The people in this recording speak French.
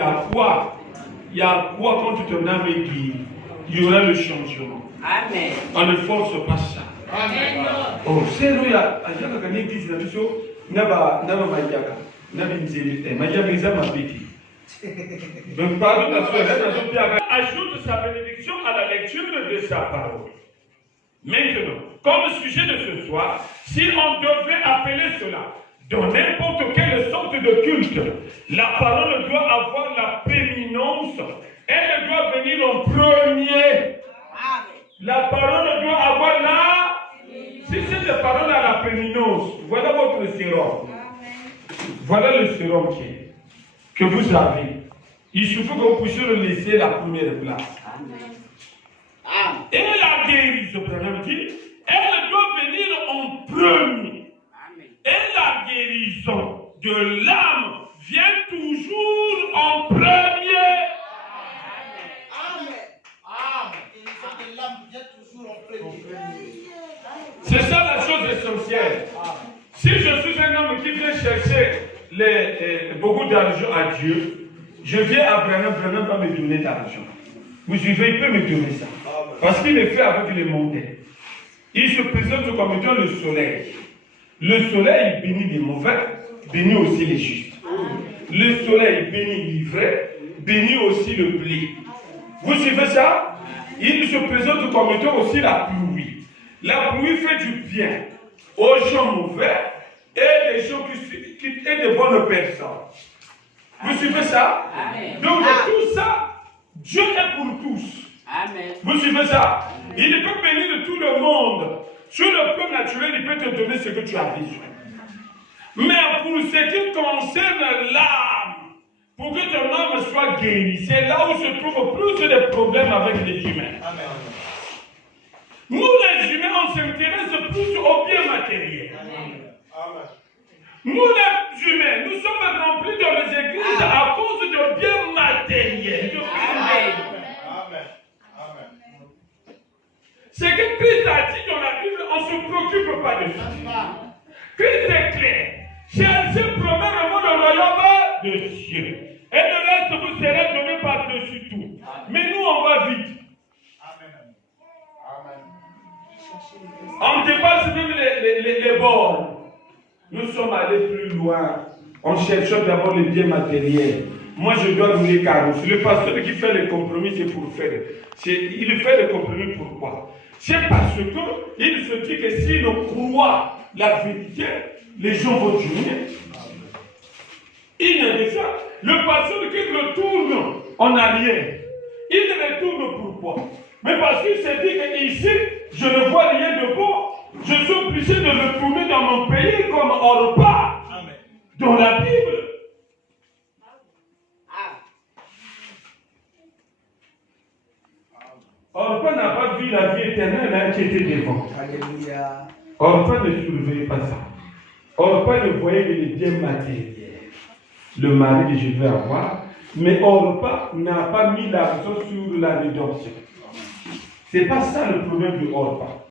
y a quoi? Il y a quoi quand ton âme est guérie? Il y aura le changement. Amen. On ne force pas ça. Amen. Oh, c'est nous, il y a une église, il y a une chose, il y a donc, pardon, ajoute sa bénédiction à la lecture de sa parole. Maintenant, comme sujet de ce soir, si on devait appeler cela dans n'importe quelle sorte de culte, la parole doit avoir la prééminence. Elle doit venir en premier. La parole doit avoir la... Si cette parole a la prééminence, voilà votre sérum. Voilà le sérum que vous avez. Il suffit que vous puissiez le laisser la première place. Et la guérison, elle doit venir en premier. Et la guérison de l'âme vient toujours en premier. C'est ça la chose essentielle. Si je suis un homme qui vient chercher beaucoup d'argent à Dieu, je viens à Branham va me donner d'argent. Vous suivez, il peut me donner ça. Parce qu'il est fait avec les montagnes. Il se présente comme étant le soleil. Le soleil bénit les mauvais, bénit aussi les justes. Le soleil bénit l'ivraie, bénit aussi le blé. Vous suivez ça? Il se présente comme étant aussi la pluie. La pluie fait du bien aux gens mauvais et les gens qui étaient de bonnes personnes. Vous suivez ça? Amen. Donc tout ça, Dieu est pour tous. Amen. Vous suivez ça? Il peut bénir tout le monde. Sur le plan naturel, il peut te donner ce que tu as besoin. Mais pour ce qui concerne l'âme, pour que ton âme soit guérie, c'est là où se trouvent plus de problèmes avec les humains. Amen. Nous, les humains, on s'intéresse plus au bien matériel. Amen. Nous, les humains, nous sommes remplis dans les églises à cause de biens matériels. Amen. Amen. Ce que Christ a dit dans la Bible, on ne se préoccupe pas de ça. Christ est clair. Cherchez premièrement le royaume de Dieu. Et le reste vous sera donné par-dessus tout. Mais nous, on va vite. On dépasse même les bords. Nous sommes allés plus loin. On cherchait d'abord les biens matériels. Moi, je dois rouler carrosse. Le pasteur qui fait les compromis, c'est pour faire. Il fait les compromis pourquoi? C'est parce qu'il se dit que s'il croit la vérité, les gens vont juger. Il ne dit ça. Le pasteur qui retourne en arrière, il retourne pourquoi? Mais parce qu'il s'est dit qu'ici, je ne vois rien de beau. Je suis obligé de retourner dans mon pays comme Orpa. Dans la Bible. Orpa n'a pas vu la vie éternelle qui était devant. Alléluia. Orpa ne surveillait pas ça. Orpa ne voyait que les biens matériels. Le mari que je vais avoir. Mais Orpa n'a pas mis l'accent sur la rédemption. Ce n'est pas ça le problème de Orpa.